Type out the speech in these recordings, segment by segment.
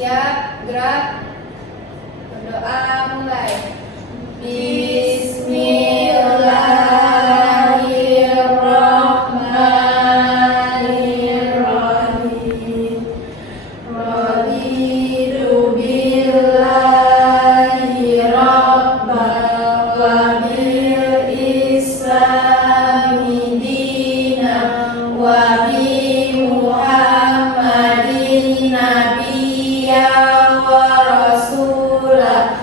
Siap, gerak. Berdoa mulai. Bismillahirrahmanirrahim. Raditu billahi rabban wa bil islami dinan wa bi Muhammadin nabiyyan wa rasulah.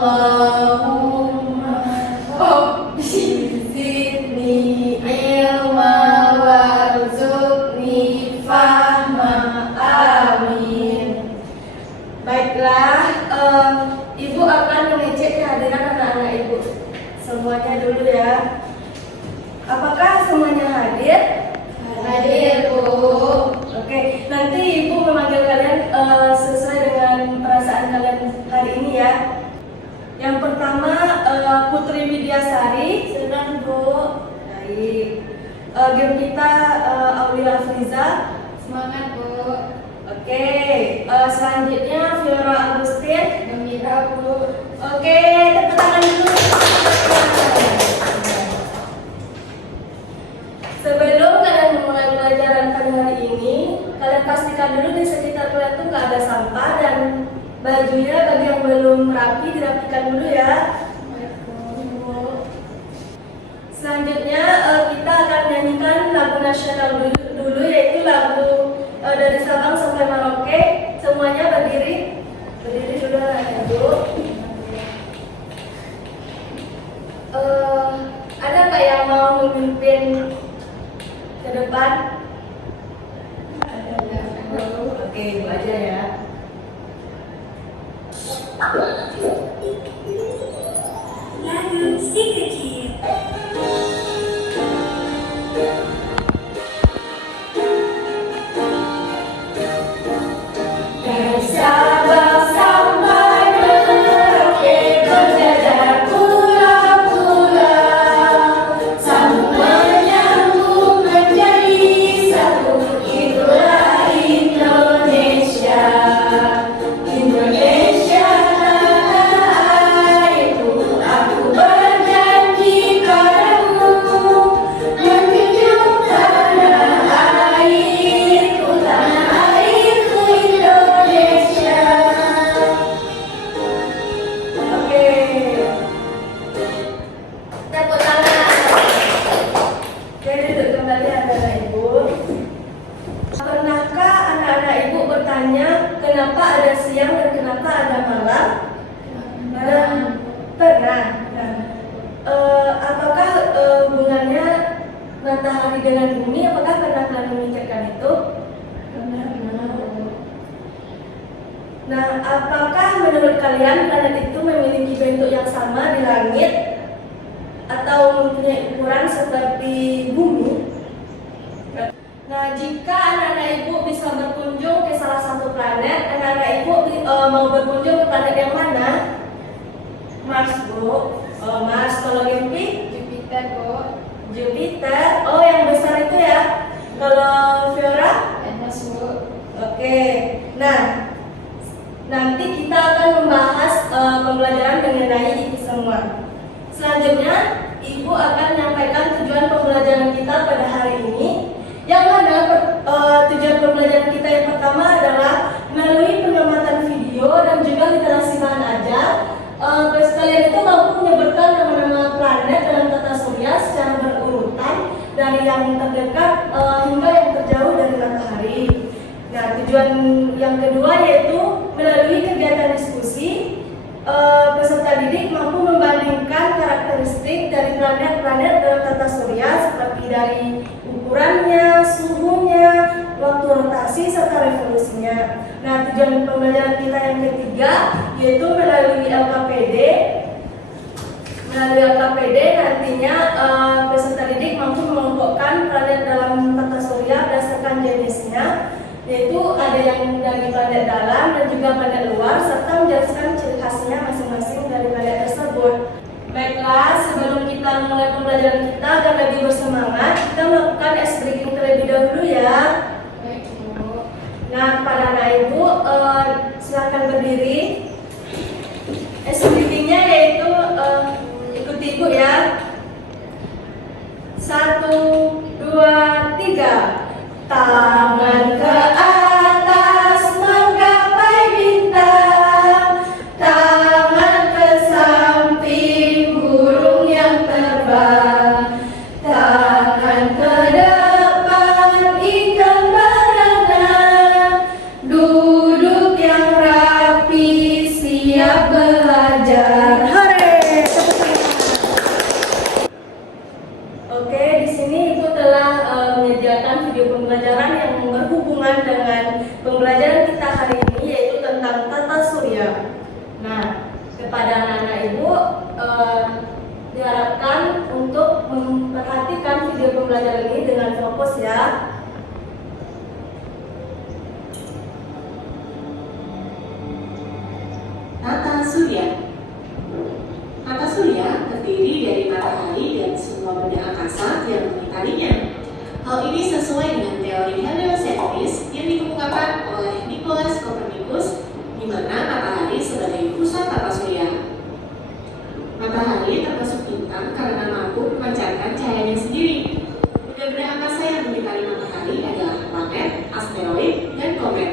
Allahumma rabbi zidni ilma warzuqni fahma. Amin. Baiklah, Ibu akan mengecek kehadiran anak-anak Ibu. Semuanya dulu ya. Apakah semuanya hadir? Hadir, Bu. Oke, nanti Ibu memanggil kalian sesuai dengan perasaan kalian hari ini ya. Yang pertama Putri Widyasari. Senang, Bu. Baik. Gempita Aulia Friza. Semangat, Bu. Oke, selanjutnya Fiora Agustin. Gembira, Bu. Oke, tepuk tangan dulu. Sebelum kalian memulai pelajaran pada hari ini, kalian pastikan dulu di sekitar kalian tuh nggak ada sampah dan bajunya bagi yang belum rapi dirapikan dulu ya. Selanjutnya kita akan nyanyikan lagu nasional dulu yaitu lagu dari Sabang sampai Merauke. Semuanya berdiri, berdiri dulu ya Bu. Ada nggak yang mau memimpin ke depan? Ada. Oke, Ibu aja ya. Lagu si kecil. Dari Sabang sampai Merauke berjajar pulau-pulau, sambung menyambung menjadi satu. Itulah Indonesia. Indonesia tanah airku, aku berjanji padamu menjunjung tanah airku, Indonesia. Oke, tepuk tangan. Jadi duduk kembali anak-anak Ibu. Pernahkah anak-anak Ibu bertanya kenapa ada siang dan kenapa ada malam? Pernah. Apakah hubungannya matahari dengan bumi? Apakah pernah kalian memikirkan itu? Pernah. Nah, apakah menurut kalian planet itu memiliki bentuk yang sama di langit atau mempunyai ukuran seperti bumi? Nah, jika anak-anak Ibu bisa berkunjung ke salah satu planet, anak-anak Ibu mau berkunjung ke planet yang mana? Mars, Bu. Oh, Mars. Kalau Gempi? Jupiter, Bu. Jupiter. Oh, yang besar itu ya. Kalau Fiora? Venus, Bu. Oke. Nah, nanti kita akan membahas pembelajaran mengenai itu semua. Selanjutnya, Ibu akan menyampaikan tujuan pembelajaran kita pada hari ini. Yang mana tujuan pembelajaran kita yang pertama adalah melalui pengamatan video dan juga literasi bahan ajar. Kalian itu mampu menyebutkan nama-nama planet dalam tata surya secara berurutan dari yang terdekat hingga yang terjauh dari matahari. Nah, tujuan yang kedua yaitu melalui kegiatan diskusi, peserta didik mampu membandingkan karakteristik dari planet-planet dalam tata surya seperti dari ukurannya, suhunya, waktu rotasi, serta revolusinya. Nah, tujuan pembelajaran kita yang ketiga yaitu melalui LKPD. Melalui LKPD nantinya peserta didik mampu mengelompokkan planet dalam tata surya berdasarkan jenisnya, yaitu ada yang dari planet dalam dan juga planet luar, serta menjelaskan ciri khasnya masing-masing dari planet tersebut. Baiklah, sebelum kita mulai pembelajaran kita agar lebih bersemangat, kita melakukan ice breaking terlebih dahulu ya. Nah, para anak ibu, silakan berdiri. SPT-nya yaitu ikuti ibu ya. 1, 2, 3. Tangan ke atas menggapai bintang, tangan ke samping burung yang terbang, tangan ke depan ikan berenang, duduk yang rapi siap belajar. Hore! Oke, di sini Ibu telah menyediakan video pembelajaran yang berhubungan dengan pembelajaran kita hari ini, yaitu tentang tata surya. Nah, kepada anak-anak Ibu diharapkan untuk memperhatikan video pembelajaran ini dengan fokus ya. Tata surya. Tata surya terdiri dari matahari dan semua benda angkasa yang mengitarinya. Hal ini sesuai dengan teori heliosentris yang dikemukakan oleh Nicolaus Copernicus, di mana matahari sebagai pusat tata surya. Matahari termasuk bintang karena mampu memancarkan cahayanya sendiri. Benda-benda angkasa yang mengitari matahari adalah planet, asteroid, dan komet.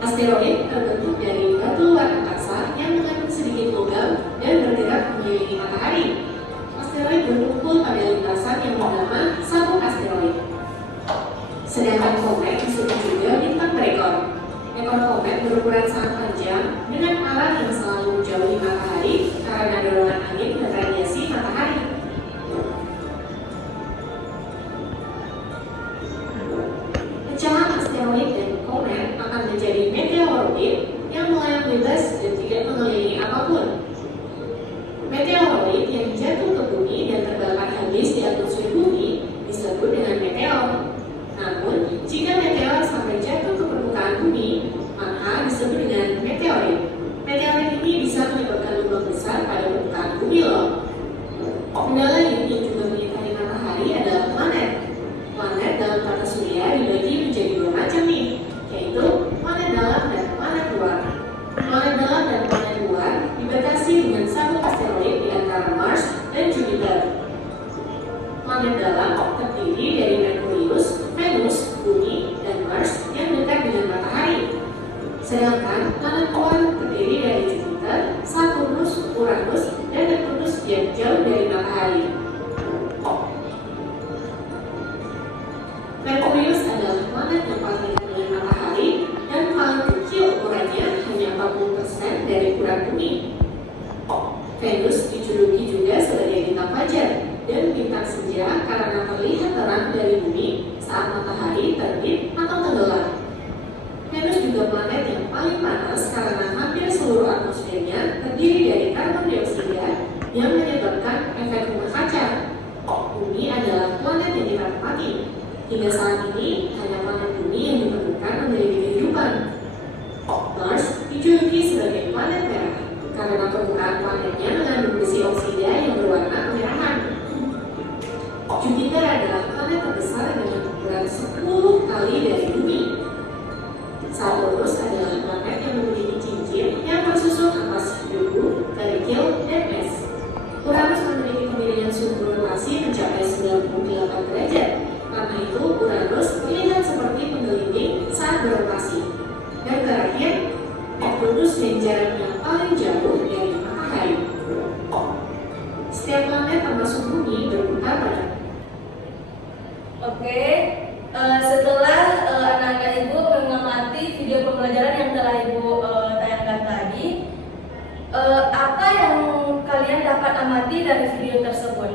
Asteroid terbentuk dari batu luar angkasa yang mengandung sedikit logam dan bergerak mengelilingi matahari. Asteroid berkumpul pada lintasan yang bernama sabuk asteroid. Sedangkan komet disebut juga bintang berekor. Ekor komet berukuran sangat panjang dengan arah yang selalu menjauhi matahari karena dorongan angin dan radiasi matahari. Pecahan asteroid dan komet akan menjadi meteoroid yang melayang bebas dan tidak mengelilingi apapun. Meteoroid yang jatuh ke bumi dan terbakar habis di atmosfer bumi disebut dengan meteor. Namun, jika meteor sampai jatuh ke permukaan bumi, maka disebut dengan meteorit. Meteorit ini bisa menyebabkan lubang besar pada permukaan bumi loh. Benda lain yang juga mengitari matahari adalah planet. Planet dalam tata surya dibagi menjadi dua macam nih, yaitu planet dalam dan planet luar. Planet dalam dan planet luar dibatasi dengan sabuk asteroid di antara Mars dan Jupiter. Planet dalam terdiri dari Merkurius, Venus, Bumi, dan Mars yang dekat dengan matahari. Sedangkan planet luar terdiri dari Jupiter, Saturnus, Uranus, dan Neptunus yang jauh dari matahari. Merkurius adalah planet yang paling dekat dengan matahari dan paling kecil ukurannya, hanya 40% dari ukuran bumi. Venus dijuluki juga sebagai bintang fajar dan bintang senja karena terlihat terang dari bumi saat matahari terbit atau tenggelam. Venus juga planet yang paling panas karena hampir seluruh atmosfernya terdiri dari karbon dioksida yang menyebabkan efek rumah kaca. Bumi adalah planet yang dianggap mati. Hingga saat ini, hanya planet bumi yang diperlukan memiliki kehidupan. Mars dijuluki sebagai planet merah karena permukaan planetnya mengandung besi oksida yang berwarna kemerahan. Jupiter adalah planet terbesar dengan ukuran 10 kali dari bumi. Saturnus adalah planet yang memiliki cincin yang tersusun atas debu, kerikil, dan es. Uranus memiliki kemiringan suhu rotasi mencapai 98 derajat. Karena itu, Uranus terlihat seperti penggelinding saat berotasi. Dan terakhir, Neptunus yang jaraknya paling jauh dari matahari. Setiap planet termasuk bumi berputar pada. Oke, setelah anak-anak Ibu mengamati video pembelajaran yang telah Ibu tayangkan tadi, apa yang kalian dapat amati dari video tersebut?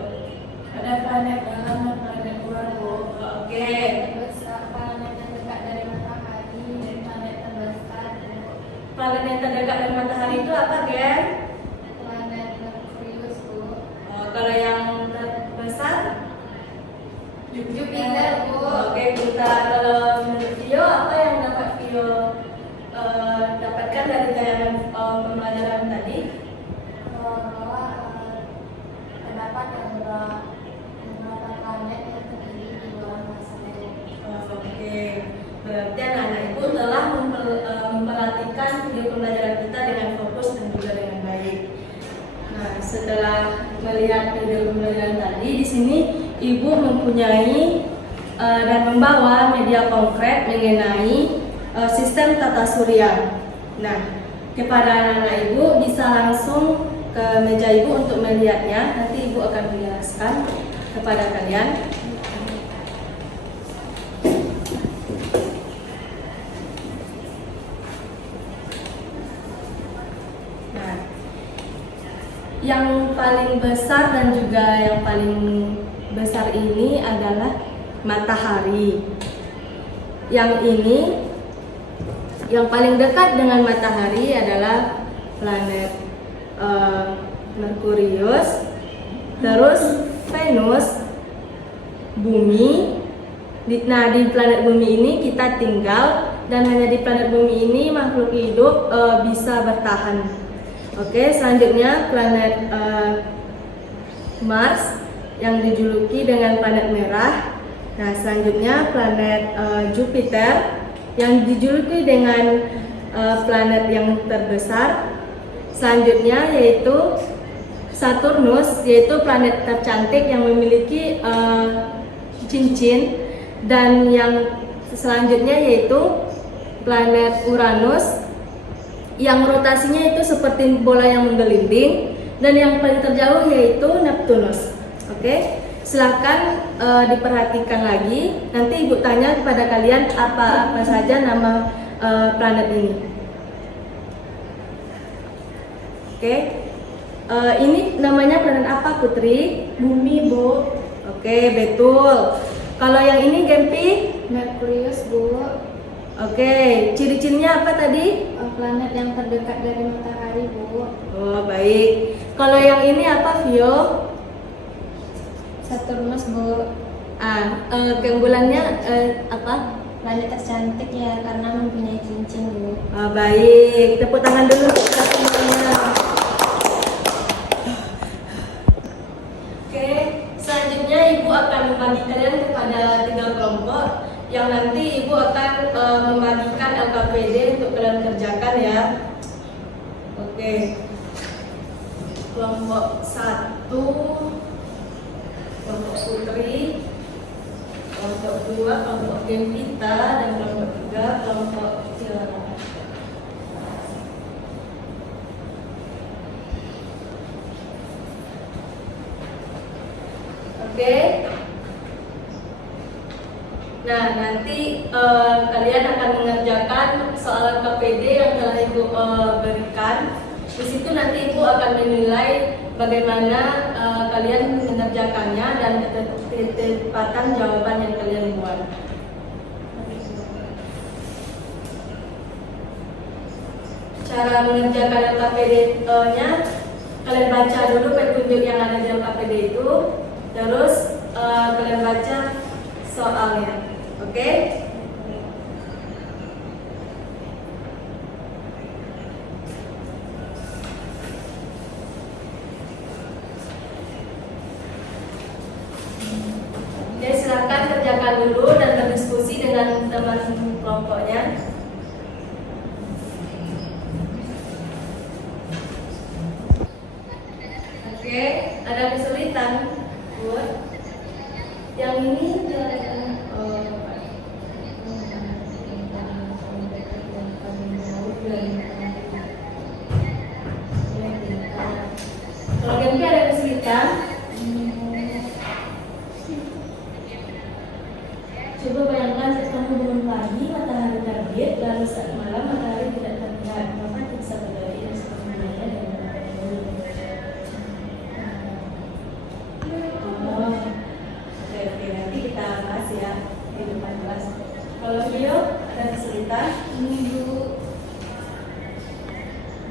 Ada planet dalam dan planet luar, Bu. Oke. Planet yang dekat dari matahari dan planet terbesar, Bu. Planet yang terdekat dengan matahari itu apa, Gen? Planet Merkurius, Bu. Kalau yang terbesar? Jupiter, Bu. Oke, kita kalau menurut Vio, apa yang dapat Vio dapatkan dari tayangan pembelajaran tadi? Bahwa terdapat beberapa planet yang terdiri di luar angkasa. Oke. Berarti anak-anak ibu telah memperhatikan video pembelajaran kita dengan fokus dan juga dengan baik. Nah, setelah melihat video pembelajaran tadi, di sini ibu mempunyai dan membawa media konkret mengenai sistem tata surya. Nah, kepada anak-anak ibu bisa langsung ke meja ibu untuk melihatnya. Nanti ibu akan menjelaskan kepada kalian. Nah, yang paling besar dan juga yang paling besar ini adalah matahari. Yang ini, yang paling dekat dengan matahari adalah planet Merkurius, terus Venus, Bumi. Nah, di planet Bumi ini kita tinggal, dan hanya di planet Bumi ini makhluk hidup bisa bertahan. Oke, selanjutnya planet Mars yang dijuluki dengan planet merah. Nah, selanjutnya planet Jupiter yang dijuluki dengan planet yang terbesar. Selanjutnya yaitu Saturnus, yaitu planet tercantik yang memiliki cincin. Dan yang selanjutnya yaitu planet Uranus yang rotasinya itu seperti bola yang menggelinding. Dan yang paling terjauh yaitu Neptunus. Oke, silakan diperhatikan lagi. Nanti ibu tanya kepada kalian apa saja nama planet ini. Oke, ini namanya planet apa, Putri? Bumi, Bu. Oke, betul. Kalau yang ini, Gempi? Merkurius, Bu. Oke, ciri-cirinya apa tadi? Planet yang terdekat dari matahari, Bu. Oh, baik. Kalau yang ini apa, Vio? Saturnus, Bu. Keunggulannya apa? Planet tercantik ya, karena mempunyai cincin, Bu. Oh, baik. Tepuk tangan dulu untuk kita semuanya. Oke, selanjutnya ibu akan membagi kalian kepada 3 kelompok yang nanti ibu akan membagikan LKPD untuk kalian kerjakan ya. Oke, kelompok 1, kelompok Putri, kelompok 2, kelompok Gempita, dan kelompok 3, kelompok Tiara. Oke. Nah, nanti kalian akan mengerjakan soal KPD yang telah ibu berikan. Di situ nanti ibu akan menilai bagaimana kalian mengerjakannya dan ketepatan jawaban yang kalian buat. Cara mengerjakan KPD-nya, kalian baca dulu petunjuk yang ada di KPD itu, terus kalian baca soalnya. Oke? Jadi silakan kerjakan dulu dan berdiskusi dengan teman kelompoknya. Oke, ada kesulitan? Buat yang ini kalau Gempi ada kesulitan, coba bayangkan kamu bangun pagi, matahari terbit, lalu saat malam matahari tidak terlihat. Maka itu bisa terjadi dan sebagainya dan oke, nanti kita bahas ya di depan kelas. Kalau Vio ada kesulitan, Minggu.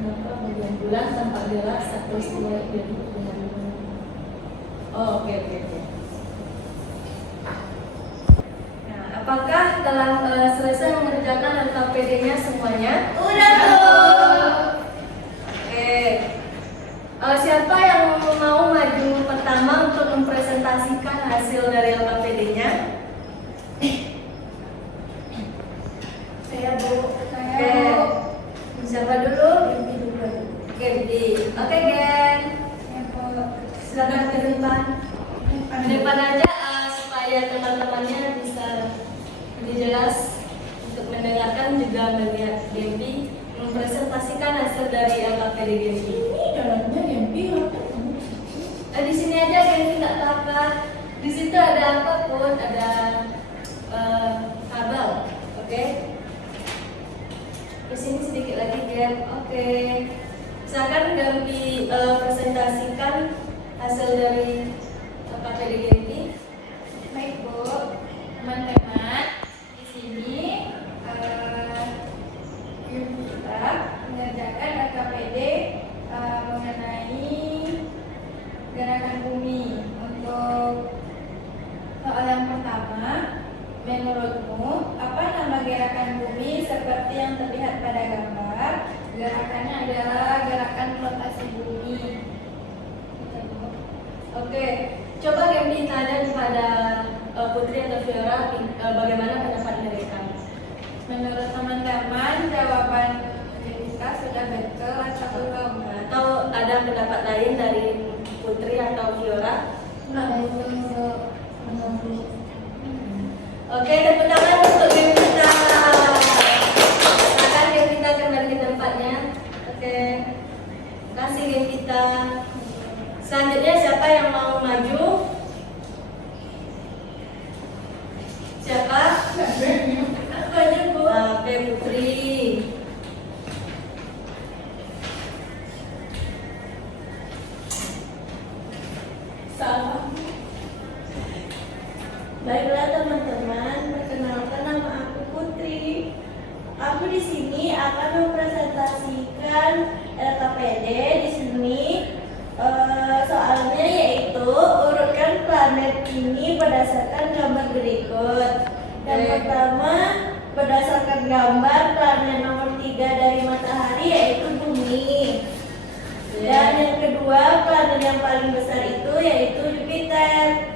maka bagian bulan tampak jelas satu dua jadi oh, oke. Nah, apakah telah selesai mengerjakan LKPD-nya semuanya? Udah, Bu. Oke. Siapa yang mau maju pertama untuk mempresentasikan hasil dari LKPD-nya? jelas untuk mendengarkan juga melihat Gempi mempresentasikan hasil dari LKPD Gempi. Ini jalannya Gempi apa? Di sini aja Gempi nggak apa-apa. Di situ ada apa pun, ada kabel, oke? Di sini sedikit lagi Gem, oke. Silakan Gempi presentasikan hasil dari LKPD Gempi. Baik Bu, teman-teman, di sini kita mengerjakan LKPD mengenai gerakan bumi. Untuk soal yang pertama, menurutmu apa nama gerakan bumi seperti yang terlihat pada gambar? Gerakannya adalah gerakan rotasi bumi. Oke, coba Gempi tanya kepada Putri atau Fiora bagaimana pendapat mereka. Menurut teman-teman, jawaban kita sudah betul Atau ada pendapat lain dari Putri atau Fiora? Oke, tepuk tangan untuk Gempita. Silakan Gempita kembali ke tempatnya. Oke, terima kasih Gempita. Selanjutnya siapa yang mau maju? Siapa? Aku aja Bu. Oke, Putri. Salah. Baiklah teman-teman, perkenalkan nama aku Putri. Aku di sini akan mempresentasikan LKPD. Di sini soalnya yaitu urutkan planet ini berdasarkan gambar berikut. Yang pertama, berdasarkan gambar planet nomor 3 dari matahari yaitu bumi. Dan yang kedua, planet yang paling besar itu yaitu Jupiter.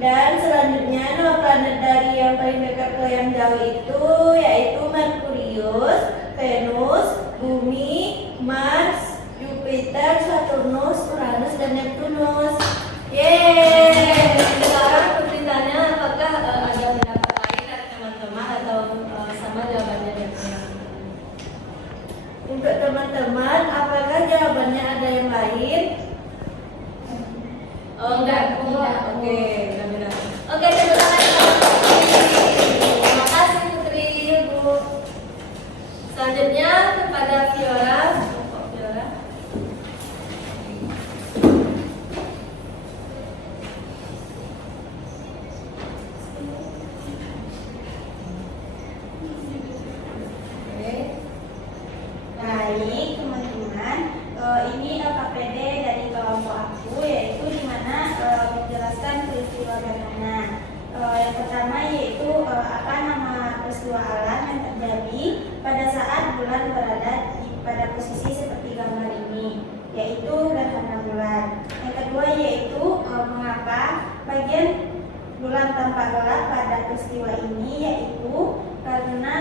Dan selanjutnya nama planet dari yang paling dekat ke yang jauh itu yaitu Merkurius, Venus, Bumi, Mars, Jupiter, Saturnus, Uranus, dan Neptunus. Yeay. Sekarang Putri tanya apakah ada pendapat lain dari teman-teman atau sama jawabannya Gempi? Untuk teman-teman, apakah jawabannya ada yang lain? Oh enggak, Tidak. Oke, benar-benar. Oke, tepuk tangan untuk Putri. Terima kasih Putri, Bu. Selanjutnya kepada Fiora. Fiora. Oke. Baik teman-teman, ini LKPD dari kelompok aku yaitu di mana menjelaskan peristiwa gerhana. Yang pertama yaitu apa nama peristiwa alam yang terjadi pada saat bulan berada pada posisi seperti gambar ini, yaitu gerhana bulan. Yang kedua yaitu mengapa bagian bulan tampak gelap pada peristiwa ini, yaitu karena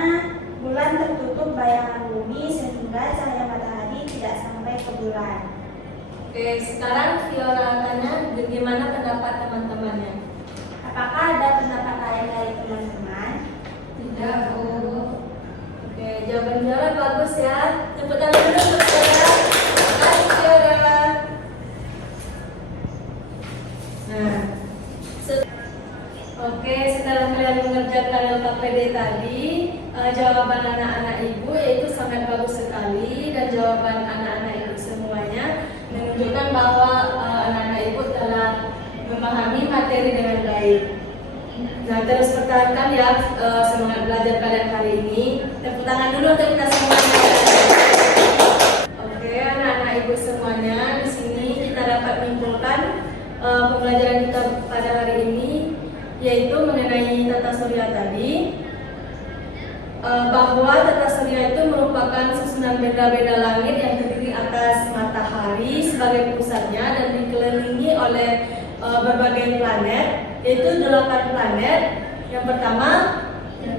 bulan tertutup bayangan bumi sehingga cahaya matahari tidak sampai ke bulan. Oke, sekarang Fiora tanya bagaimana pendapat teman-temannya. Apakah ada pendapat lain dari teman-teman? Tidak, Bu. Oke, jawaban Fiora bagus ya. Tepuk tangan dulu untuk Fiora. Terima kasih Fiora. Nah, oke, setelah kalian mengerjakan LKPD tadi, jawaban anak-anak ibu yaitu sangat bagus sekali, dan jawaban anak-anak ibu semuanya menunjukkan bahwa anak-anak ibu telah memahami materi dengan baik. Nah, terus pertahankan ya semangat belajar kalian hari ini. Tepuk tangan dulu untuk kita semuanya. Oke, anak-anak ibu semuanya, di sini kita dapat menyimpulkan pembelajaran kita pada hari ini yaitu mengenai tata surya tadi. Bahwa tata surya itu merupakan susunan benda-benda langit yang terdiri atas matahari sebagai pusatnya dan dikelilingi oleh berbagai planet, yaitu 8 planet. Yang pertama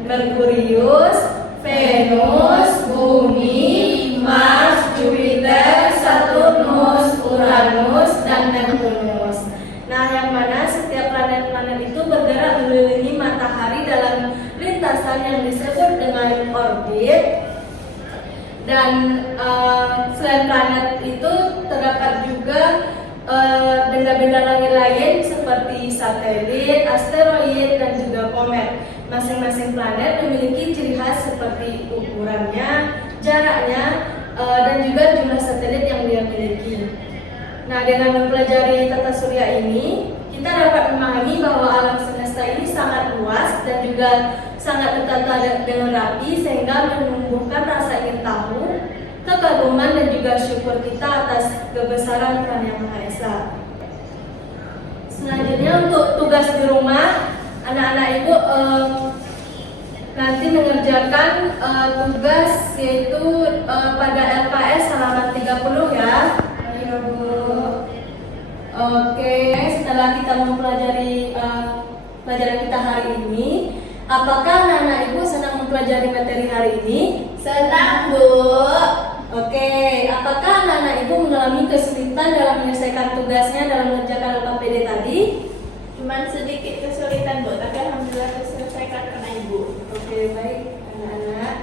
Merkurius, Venus, Bumi, Mars, Jupiter, Saturnus, Uranus, dan Neptunus. Nah, yang mana setiap planet-planet itu bergerak mengelilingi matahari dalam lintasan kawasan yang disebut dengan orbit. Dan selain planet itu terdapat juga benda-benda langit lain seperti satelit, asteroid, dan juga komet. Masing-masing planet memiliki ciri khas seperti ukurannya, jaraknya, dan juga jumlah satelit yang dia miliki. Nah, dengan mempelajari tata surya ini, kita dapat memahami bahwa alam semesta ini sangat luas dan juga sangat tertata dengan rapi, sehingga menumbuhkan rasa ingin tahu, kekaguman, dan juga syukur kita atas kebesaran Tuhan Yang Maha Esa. Selanjutnya, untuk tugas di rumah, anak-anak ibu nanti mengerjakan tugas yaitu pada LKS halaman 30 ya. Ayo Bu. Oke, setelah kita mempelajari pelajaran kita hari ini, apakah anak-anak ibu senang mempelajari materi hari ini? Senang, Bu. Oke, apakah anak-anak ibu mengalami kesulitan dalam menyelesaikan tugasnya dalam mengerjakan LKPD tadi? Cuman sedikit kesulitan, Bu, tapi alhamdulillah terselesaikan karena Ibu. Oke, baik anak-anak.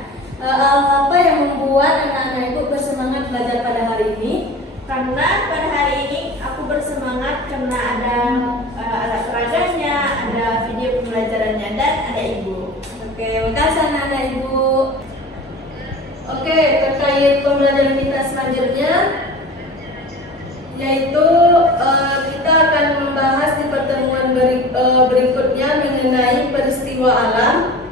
Apa yang membuat anak-anak ibu bersemangat belajar pada hari ini? Karena pada hari ini aku bersemangat karena ada alat peraganya, ada video pembelajarannya, dan ada Ibu. Oke, makasih anak-anak ibu. Oke, terkait pembelajaran kita selanjutnya, yaitu kita akan membahas di pertemuan berikutnya mengenai peristiwa alam,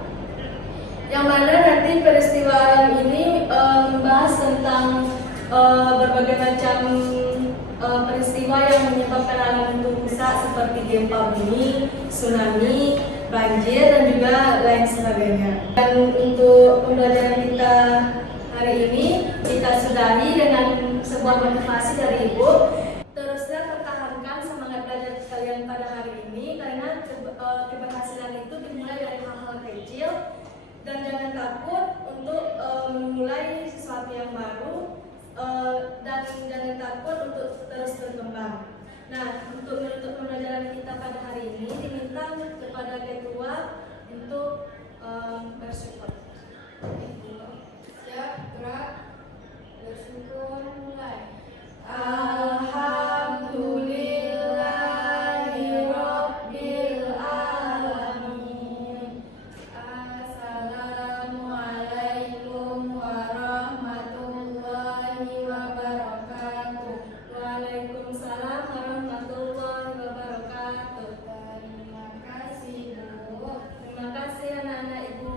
yang mana nanti peristiwa alam ini membahas tentang berbagai macam peristiwa yang menyebabkan alam itu rusak seperti gempa bumi, tsunami, banjir, dan juga lain sebagainya. Dan untuk pembelajaran kita hari ini kita sudahi dengan sebuah motivasi dari Ibu. Teruslah pertahankan semangat belajar kalian pada hari ini, karena keberhasilan itu dimulai dari hal-hal kecil, dan jangan takut untuk memulai sesuatu yang baru, dan jangan takut untuk terus berkembang. Nah, untuk menutup pembelajaran kita pada hari ini, diminta kepada ketua untuk bersyukur. Siap, gerak, bersyukur, mulai. Alhamdulillahirabbil alamin. Assalamualaikum warahmatullahi wabarakatuh. Waalaikumsalam warahmatullahi wabarakatuh. Terima kasih, Bu. Terima kasih anak-anak ibu.